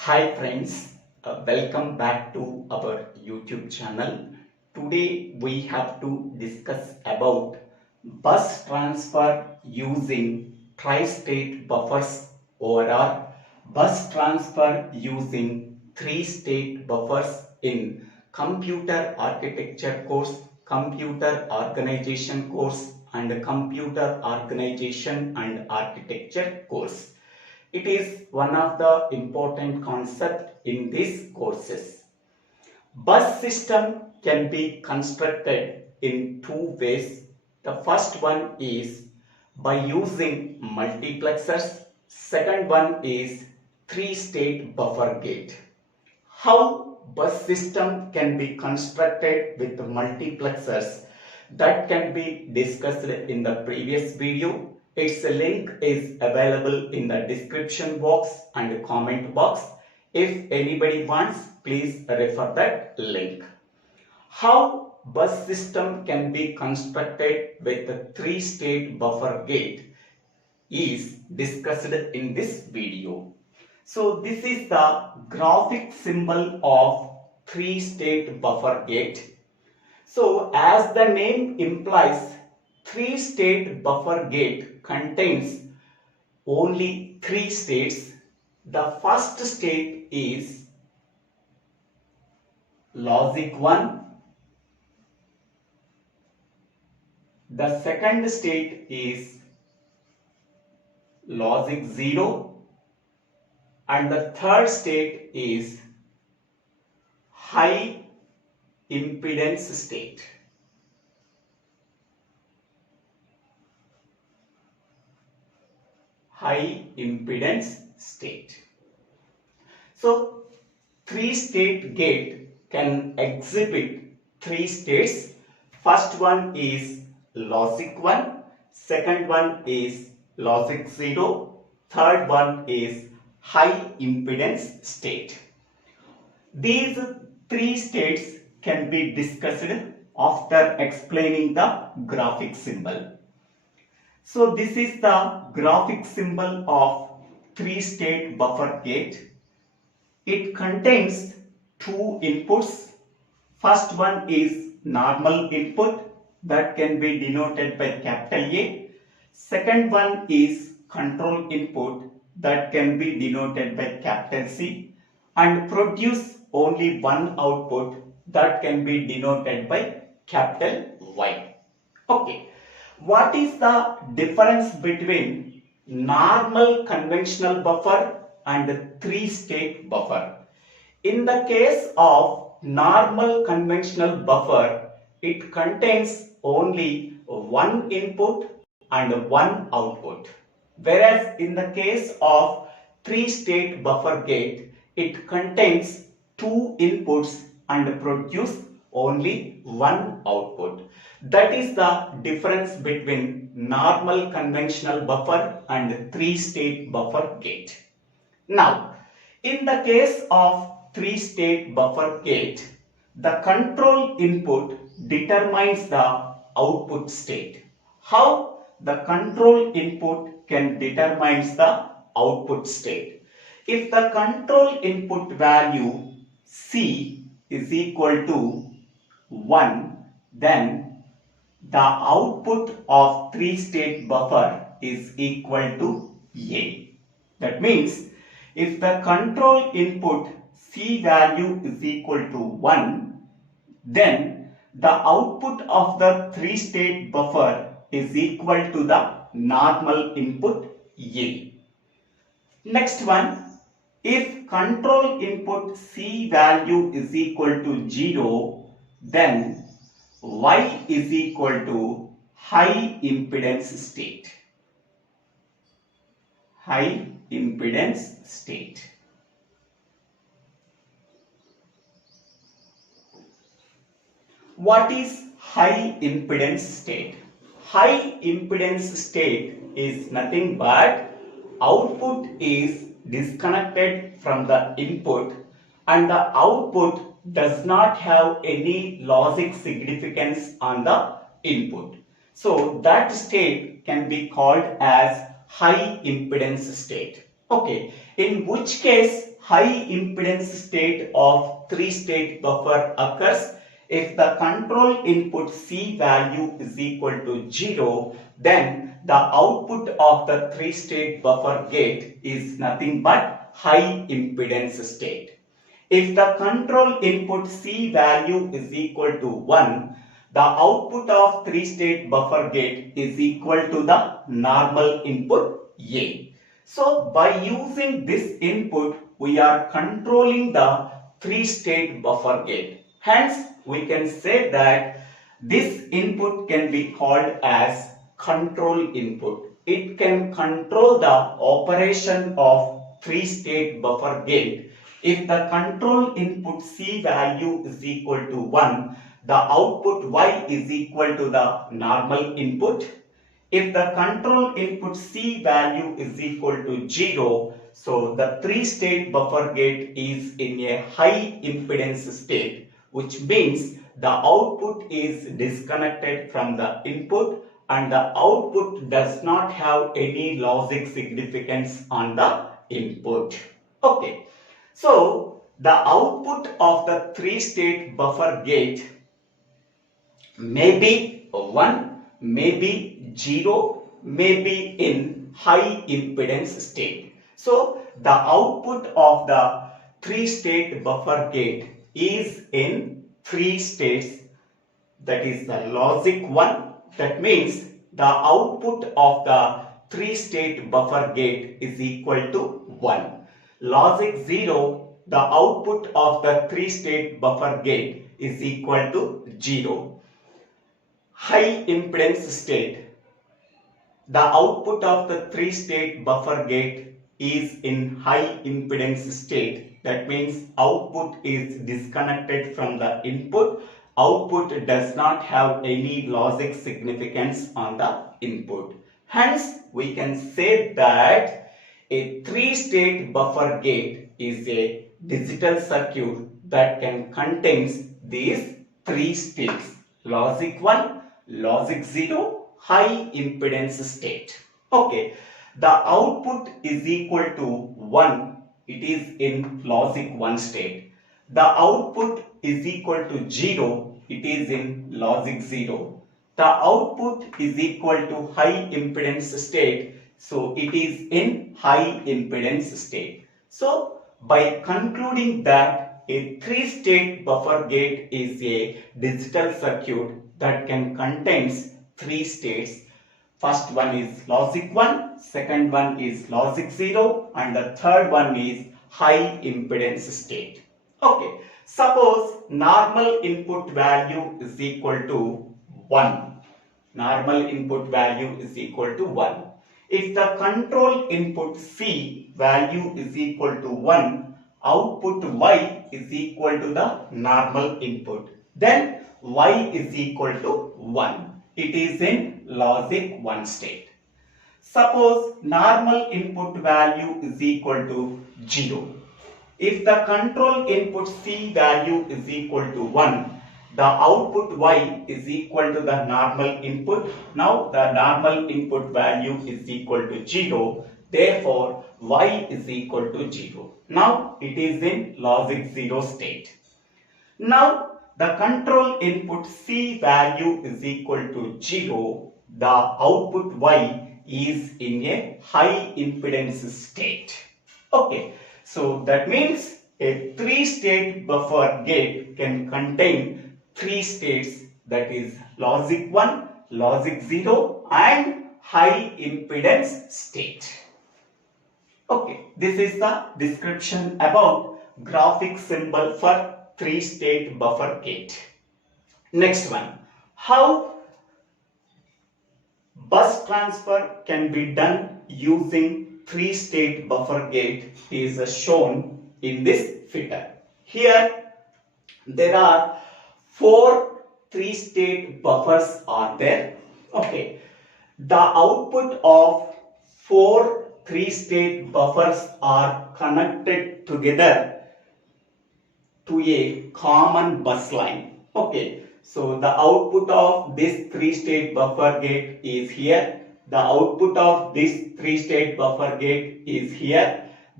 Hi friends, welcome back to our YouTube channel. Today we have to discuss about bus transfer using tri-state buffers or bus transfer using three-state buffers in computer architecture course, computer organization course and computer organization and architecture course. It is one of the important concepts in these courses. Bus system can be constructed in two ways. The first one is by using multiplexers. Second one is three-state buffer gate. How bus system can be constructed with multiplexers, that can be discussed in the previous video. Its link is available in the description box and comment box. If anybody wants, please refer that link. How bus system can be constructed with a three-state buffer gate is discussed in this video. So this is the graphic symbol of three-state buffer gate. So as the name implies, three-state buffer gate contains only three states. The first state is logic 1. The second state is logic 0. And the third state is high impedance state. High impedance state. So, three-state gate can exhibit three states. First one is logic 1, second one is logic 0, third one is high impedance state. These three states can be discussed after explaining the graphic symbol. So this is the graphic symbol of three-state buffer gate. It contains two inputs. First one is normal input, that can be denoted by capital A. Second one is control input, that can be denoted by capital C, and produce only one output, that can be denoted by capital Y. Okay. What is the difference between normal conventional buffer and three-state buffer? In the case of normal conventional buffer, it contains only one input and one output. Whereas in the case of three-state buffer gate, it contains two inputs and produce only one output. That is the difference between normal conventional buffer and three-state buffer gate. Now, in the case of three-state buffer gate, the control input determines the output state. How the control input can determine the output state? If the control input value C is equal to 1, then the output of three-state buffer is equal to A. That means if the control input C value is equal to 1, then the output of the three-state buffer is equal to the normal input A. Next one, if control input C value is equal to 0, then Y is equal to high impedance state. High impedance state. What is high impedance state? High impedance state is nothing but output is disconnected from the input and the output does not have any logic significance on the input. So that state can be called as high impedance state. Okay, in which case high impedance state of 3-state buffer occurs if the control input C value is equal to 0, then the output of the 3-state buffer gate is nothing but high impedance state. If the control input C value is equal to 1, the output of 3-state buffer gate is equal to the normal input A. So by using this input, we are controlling the 3-state buffer gate. Hence, we can say that this input can be called as control input. It can control the operation of 3-state buffer gate. If the control input C value is equal to 1, the output Y is equal to the normal input. If the control input C value is equal to 0, so the 3-state buffer gate is in a high impedance state, which means the output is disconnected from the input and the output does not have any logic significance on the input. Okay, so the output of the 3-state buffer gate may be 1, may be 0, may be in high impedance state. So the output of the 3-state buffer gate is in 3 states, that is the logic 1. That means the output of the 3-state buffer gate is equal to 1. Logic 0, the output of the 3-state buffer gate is equal to 0. High impedance state, the output of the 3-state buffer gate is in high impedance state. That means output is disconnected from the input. Output does not have any logic significance on the input. Hence, we can say that a 3-state buffer gate is a digital circuit that can contain these 3 states: logic 1, logic 0, high impedance state. Okay, the output is equal to 1. It is in logic 1 state. The output is equal to 0. It is in logic 0. The output is equal to high impedance state. So it is in high impedance state. So by concluding that a 3-state buffer gate is a digital circuit that can contain 3 states. First one is logic 1, second one is logic 0, and the third one is high impedance state. Okay, suppose normal input value is equal to 1. Normal input value is equal to 1. If the control input C value is equal to 1, output Y is equal to the normal input. Then Y is equal to 1. It is in logic 1 state. Suppose normal input value is equal to 0. If the control input C value is equal to 1, the output Y is equal to the normal input. Now the normal input value is equal to 0. Therefore, Y is equal to 0. Now it is in logic 0 state. Now the control input C value is equal to 0. The output Y is in a high impedance state. Okay, so that means a 3-state buffer gate can contain 3 states, that is logic 1, logic 0 and high impedance state. Okay, this is the description about graphic symbol for 3-state buffer gate. Next one, how bus transfer can be done using 3-state buffer gate is shown in this figure. Here there are 4 3-state buffers are there. Okay, the output of 4 3-state buffers are connected together to a common bus line. Okay, so the output of this 3-state buffer gate is here. The output of this 3-state buffer gate is here.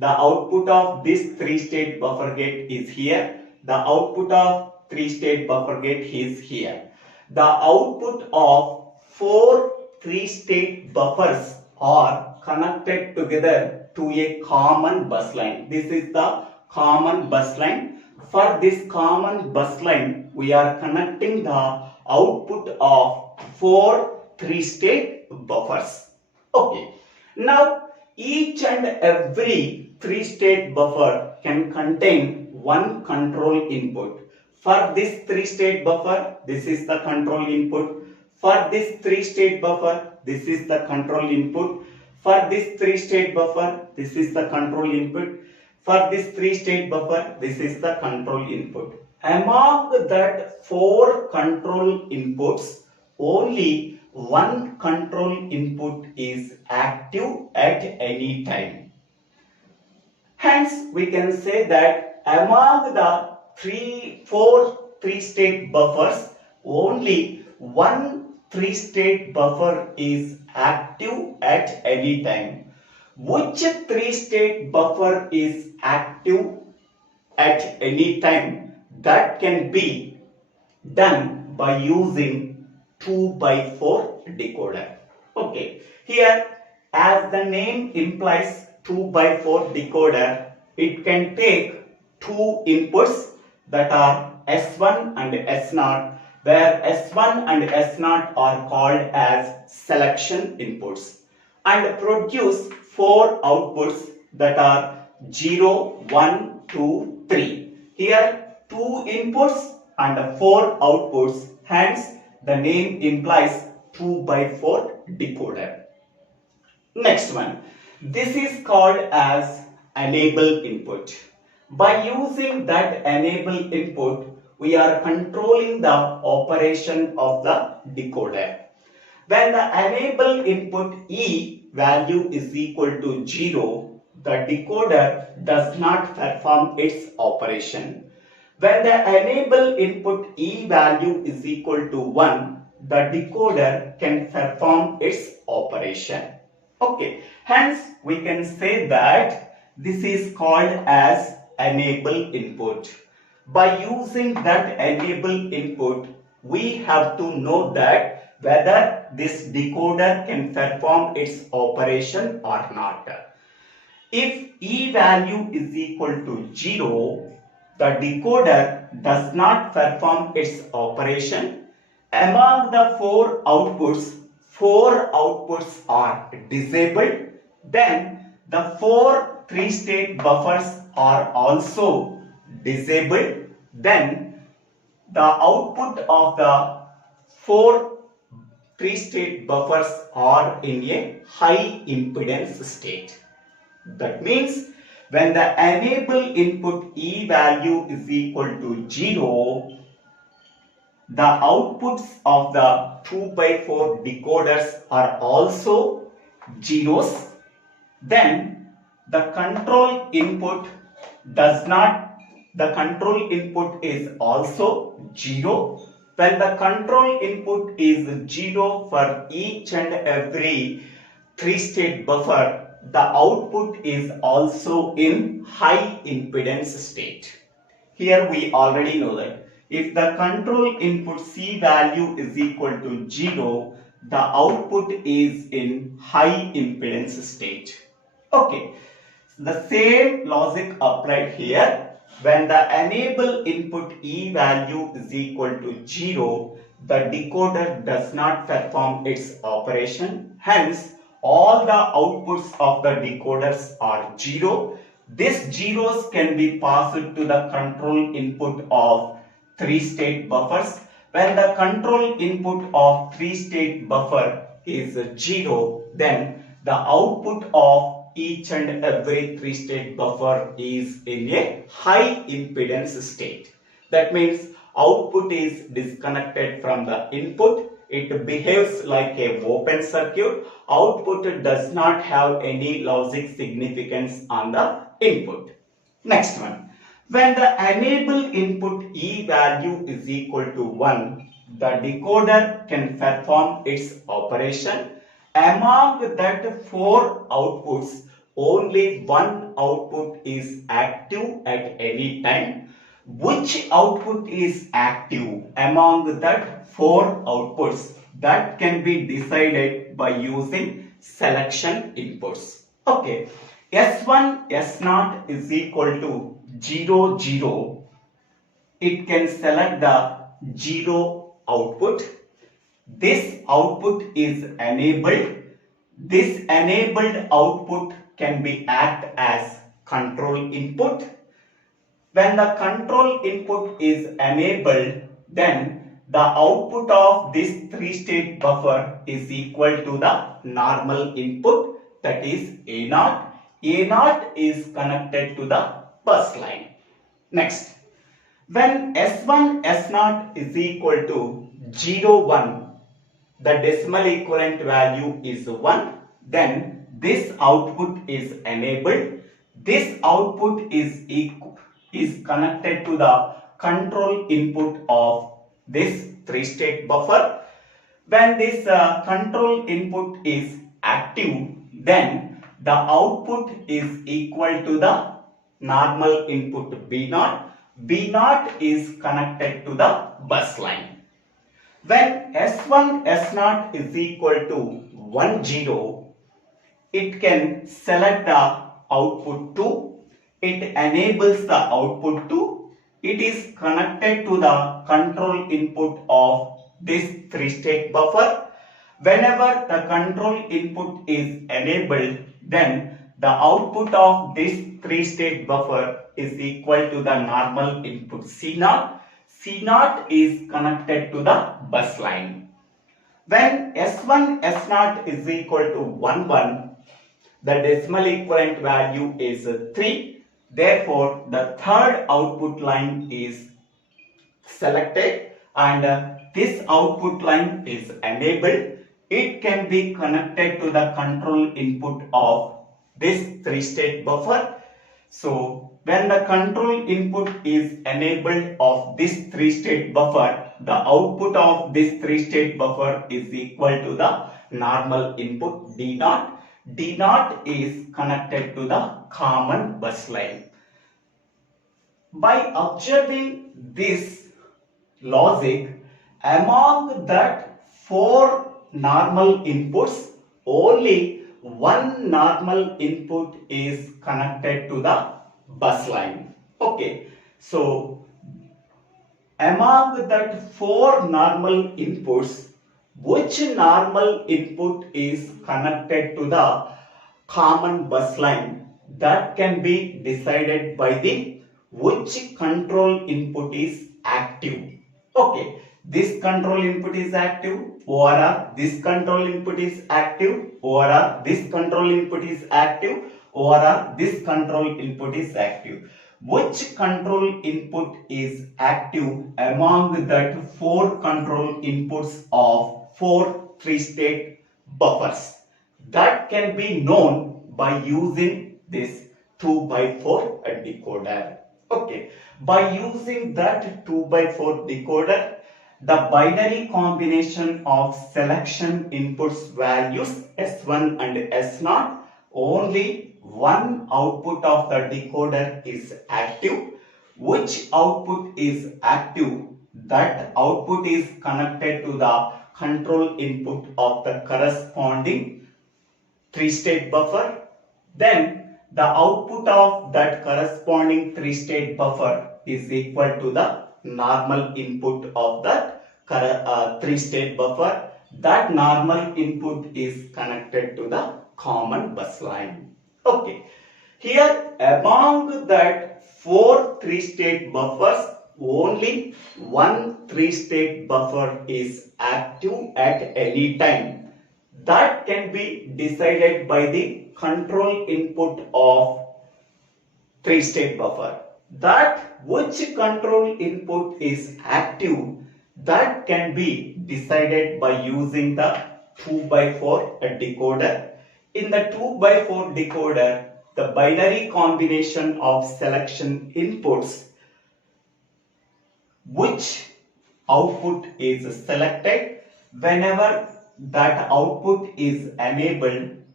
the output of this 3-state buffer gate is here. The output of 3-state buffer gate is here. The output of 4 3-state buffers are connected together to a common bus line. This is the common bus line. For this common bus line, we are connecting the output of 4 3-state buffers. Okay. Now, each and every 3-state buffer can contain one control input. For this 3-state buffer, this is the control input. For this 3-state buffer, this is the control input. For this 3-state buffer, this is the control input. For this 3-state buffer, this is the control input. Among that 4 control inputs, only one control input is active at any time. Hence, we can say that among the 4 3-state buffers, only one 3-state buffer is active at any time. Which 3-state buffer is active at any time? That can be done by using 2x4 decoder. Okay, here as the name implies 2x4 decoder, it can take 2 inputs that are S1 and S0, where S1 and S0 are called as selection inputs, and produce 4 outputs that are 0, 1, 2, 3. Here 2 inputs and 4 outputs, hence the name implies 2x4 decoder. Next one, this is called as enable input. By using that enable input, we are controlling the operation of the decoder. When the enable input E value is equal to 0, the decoder does not perform its operation. When the enable input E value is equal to 1, the decoder can perform its operation. Okay, hence we can say that this is called as enable input. By using that enable input, we have to know that whether this decoder can perform its operation or not. If E value is equal to 0, the decoder does not perform its operation. Among the 4 outputs are disabled. Then the 4 3-state buffers are also disabled. Then the output of the 4 3-state buffers are in a high impedance state. That means when the enable input E value is equal to 0, the outputs of the 2x4 decoders are also zeros. Then the control input is also 0. When the control input is 0 for each and every 3-state buffer, the output is also in high impedance state. Here we already know that if the control input C value is equal to 0, the output is in high impedance state. Okay, the same logic applied here. When the enable input E value is equal to 0, the decoder does not perform its operation. Hence, all the outputs of the decoders are 0. These zeros can be passed to the control input of 3-state buffers. When the control input of 3-state buffer is 0, then the output of each and every 3-state buffer is in a high impedance state. That means output is disconnected from the input. It behaves like a open circuit. Output does not have any logic significance on the input. Next one. When the enable input E value is equal to 1, the decoder can perform its operation. Among that 4 outputs, only one one output is active at any time. Which output is active among that 4 outputs? That can be decided by using selection inputs. Okay, S1, S0 is equal to 0, 0. It can select the 0 output. This output is enabled. This enabled output can be act as control input. When the control input is enabled, then the output of this 3-state buffer is equal to the normal input, that is A0. A0 is connected to the bus line. Next, when S1, S0 is equal to 0, 1, the decimal equivalent value is 1, then this output is enabled. This output is connected to the control input of this 3-state buffer. When this control input is active, then the output is equal to the normal input B0. B0 is connected to the bus line. When S1, S0 is equal to 1, 0, it can select the output 2. It enables the output 2. It is connected to the control input of this 3-state buffer. Whenever the control input is enabled, then the output of this 3-state buffer is equal to the normal input C0. C0 is connected to the bus line. When S1, S0 is equal to 1, 1, the decimal equivalent value is 3. Therefore, the third output line is selected and this output line is enabled. It can be connected to the control input of this 3-state buffer. So, when the control input is enabled of this 3-state buffer, the output of this 3-state buffer is equal to the normal input D0. D0 is connected to the common bus line. By observing this logic, among that 4 normal inputs, only one normal input is connected to the bus line. Okay, so among that 4 normal inputs, which normal input is connected to the common bus line? That can be decided by the which control input is active. Okay, this control input is active, or this control input is active, or this control input is active, or this control input is active. Which control input is active among that 4 control inputs of 4 3-state buffers? That can be known by using this 2x4 decoder. Okay, by using that 2x4 decoder, the binary combination of selection inputs values S1 and S0, only one output of the decoder is active. Which output is active? That output is connected to the control input of the corresponding 3-state buffer. Then the output of that corresponding 3-state buffer is equal to the normal input of that 3-state buffer. That normal input is connected to the common bus line. Okay, here among that 4 3-state buffers, only one 3-state buffer is active at any time. That can be decided by the control input of 3-state buffer. That which control input is active, that can be decided by using the 2x4 decoder. In the 2x4 decoder, the binary combination of selection inputs, which output is selected, whenever that output is enabled,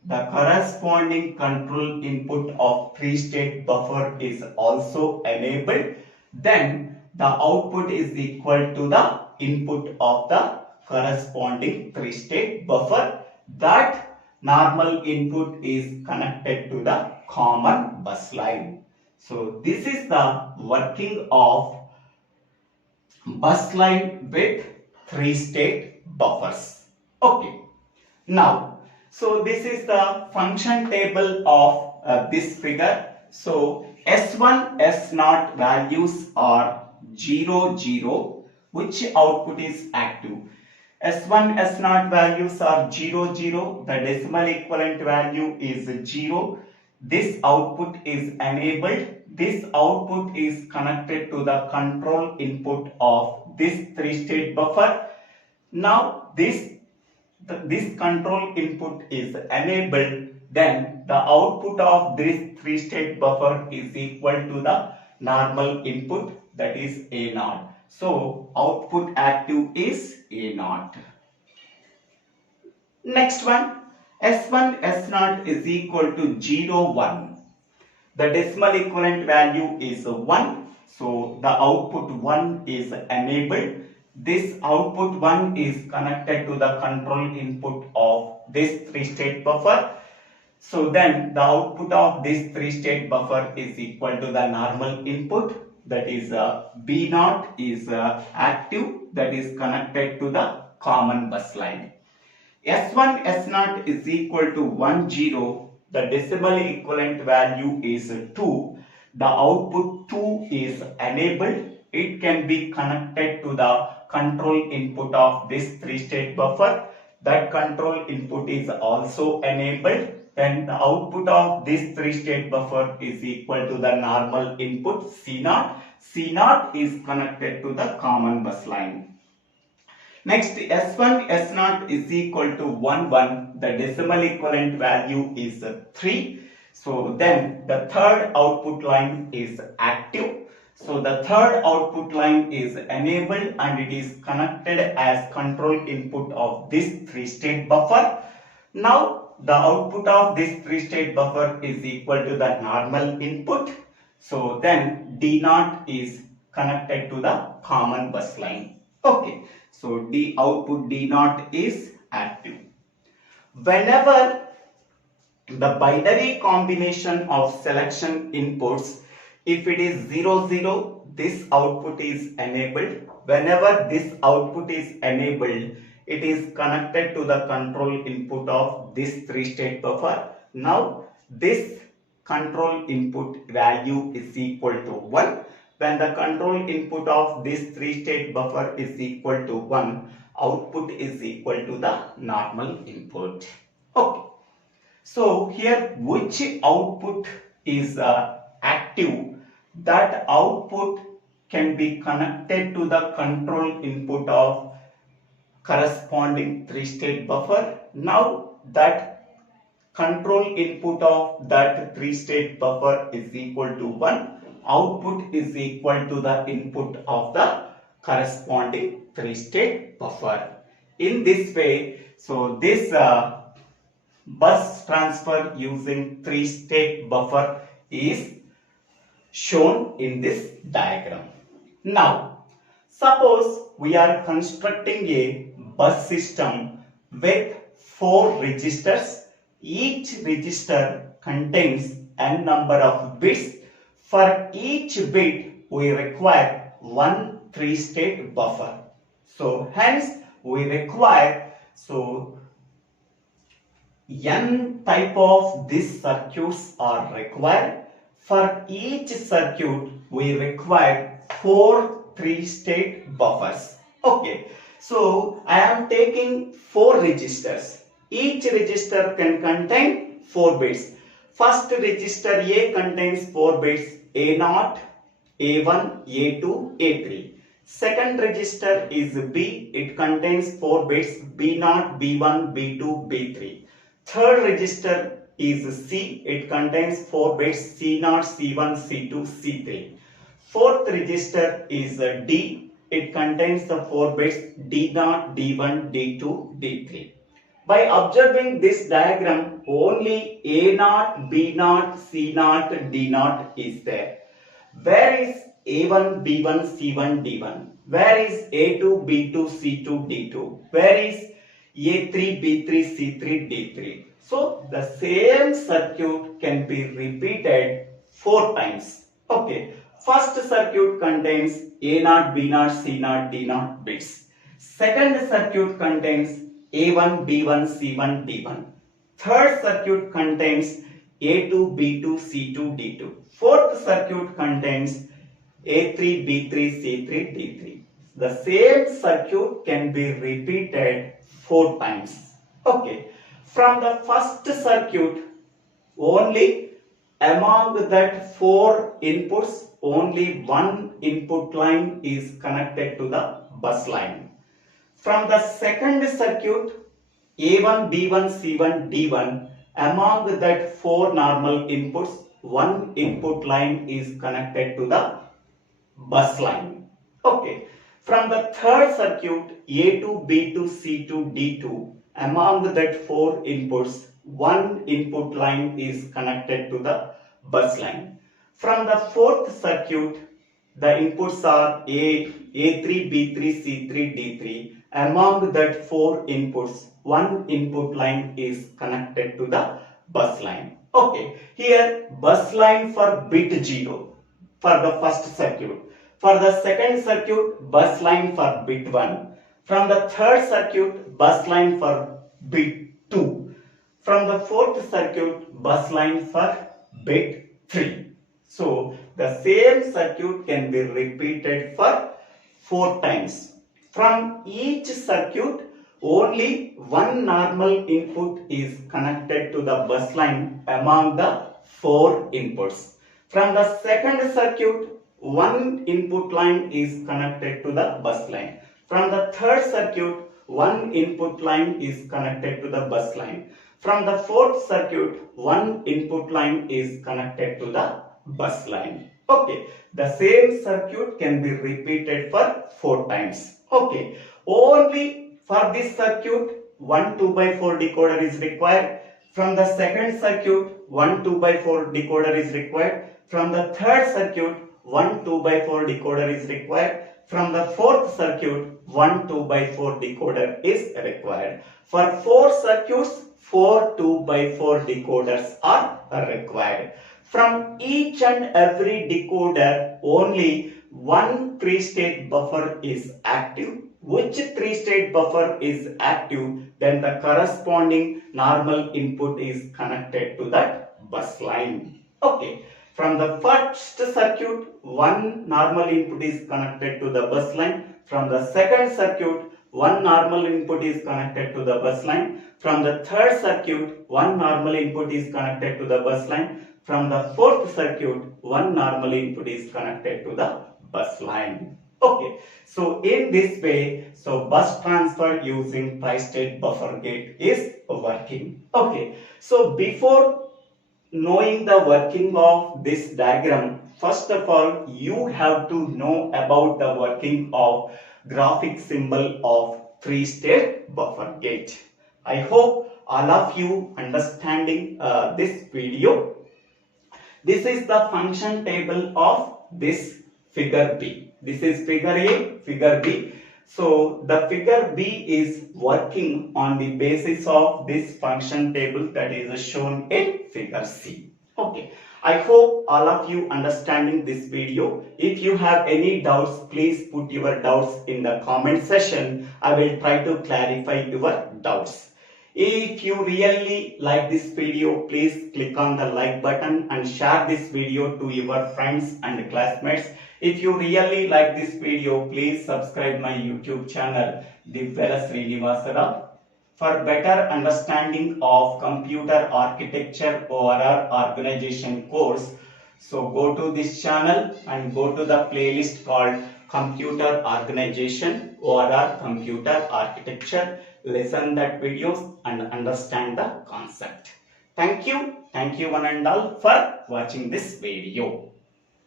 the corresponding control input of 3-state buffer is also enabled, then the output is equal to the input of the corresponding 3-state buffer. That normal input is connected to the common bus line. So this is the working of bus line with 3-state buffers. Okay. Now, so this is the function table of this figure. So S1, S0 values are 0, 0, which output is active. S1, S0 values are 0, 0. The decimal equivalent value is 0. This output is enabled. This output is connected to the control input of this 3-state buffer. Now this control input is enabled, then the output of this 3-state buffer is equal to the normal input, that is A0. So output active is A0. Next one, S1, S0 is equal to 0, 1. The decimal equivalent value is 1. So the output 1 is enabled. This output 1 is connected to the control input of this 3-state buffer. So then the output of this 3-state buffer is equal to the normal input, that is B0 is active, that is connected to the common bus line. S1, S0 is equal to 1, 0. The decimal equivalent value is 2. The output 2 is enabled. It can be connected to the control input of this 3-state buffer. That control input is also enabled. Then the output of this 3-state buffer is equal to the normal input C0. C0 is connected to the common bus line. Next, S1, S0 is equal to 1, 1. The decimal equivalent value is 3. So then the third output line is active. So the third output line is enabled and it is connected as control input of this 3-state buffer. Now the output of this 3-state buffer is equal to the normal input. So then D0 is connected to the common bus line. Okay. So output D0 is active. Whenever the binary combination of selection inputs, if it is 0, 0, this output is enabled. Whenever this output is enabled, it is connected to the control input of this 3-state buffer. Now this control input value is equal to 1. When the control input of this 3-state buffer is equal to 1, output is equal to the normal input. Okay. So here which output is active, that output can be connected to the control input of corresponding 3-state buffer. Now that control input of that 3-state buffer is equal to 1. Output is equal to the input of the corresponding 3-state buffer. In this way, so this bus transfer using 3-state buffer is shown in this diagram. Now, suppose we are constructing a bus system with 4 registers. Each register contains n number of bits. For each bit, we require one 3-state buffer. So hence we require n type of these circuits are required. For each circuit, we require 4 3-state buffers. Okay. So I am taking 4 registers. Each register can contain 4 bits. First register A contains 4 bits, A0, A1, A2, A3. Second register is B. It contains 4 bits, B0, B1, B2, B3. Third register is C. It contains 4 bits, C0, C1, C2, C3. Fourth register is D. It contains the 4 bits, D0, D1, D2, D3. By observing this diagram, only A0, B0, C0, D0 is there. Where is A1, B1, C1, D1? Where is A2, B2, C2, D2? Where is A3, B3, C3, D3? So the same circuit can be repeated 4 times. Okay. First circuit contains A0, B0, C0, D0 bits. Second circuit contains A1, B1, C1, D1. Third circuit contains A2, B2, C2, D2. Fourth circuit contains A3, B3, C3, D3. The same circuit can be repeated 4 times. Okay. From the first circuit, only among that 4 inputs, only one input line is connected to the bus line. From the second circuit, A1, B1, C1, D1, among that 4 normal inputs, one input line is connected to the bus line. Okay. From the third circuit, A2, B2, C2, D2, among that 4 inputs, one input line is connected to the bus line. From the fourth circuit, the inputs are A3, B3, C3, D3. Among that 4 inputs, one input line is connected to the bus line. Okay, here bus line for bit 0 for the first circuit. For the second circuit, bus line for bit 1. From the third circuit, bus line for bit 2. From the fourth circuit, bus line for bit 3. So the same circuit can be repeated for 4 times. From each circuit, only one normal input is connected to the bus line among the 4 inputs. From the second circuit, one input line is connected to the bus line. From the third circuit, one input line is connected to the bus line. From the fourth circuit, one input line is connected to the bus line. Okay, the same circuit can be repeated for 4 times. Okay, only for this circuit, one 2x4 decoder is required. From the second circuit, one 2x4 decoder is required. From the third circuit, one 2x4 decoder is required. From the fourth circuit, one 2x4 decoder is required. For 4 circuits, 4 2x4 decoders are required. From each and every decoder, only one 3-state buffer is active. Which 3-state buffer is active, then the corresponding normal input is connected to that bus line. Okay. From the first circuit, one normal input is connected to the bus line. From the second circuit, one normal input is connected to the bus line. From the third circuit, one normal input is connected to the bus line. From the fourth circuit, one normal input is connected to the bus line. Okay, so in this way, so bus transfer using tri-state buffer gate is working. Okay, so before knowing the working of this diagram, first of all, you have to know about the working of graphic symbol of 3-state buffer gate. I hope all of you understanding this video. This is the function table of this figure B. This is figure A, figure B. So the figure B is working on the basis of this function table that is shown in figure C. Okay. I hope all of you understanding this video. If you have any doubts, please put your doubts in the comment section. I will try to clarify your doubts. If you really like this video, please click on the like button and share this video to your friends and classmates. If you really like this video, please subscribe my YouTube channel, DIVVELA SRINIVASA, for better understanding of computer architecture ORR organization course. So go to this channel and go to the playlist called Computer Organization ORR Computer Architecture. Listen that videos and understand the concept. Thank you one and all for watching this video.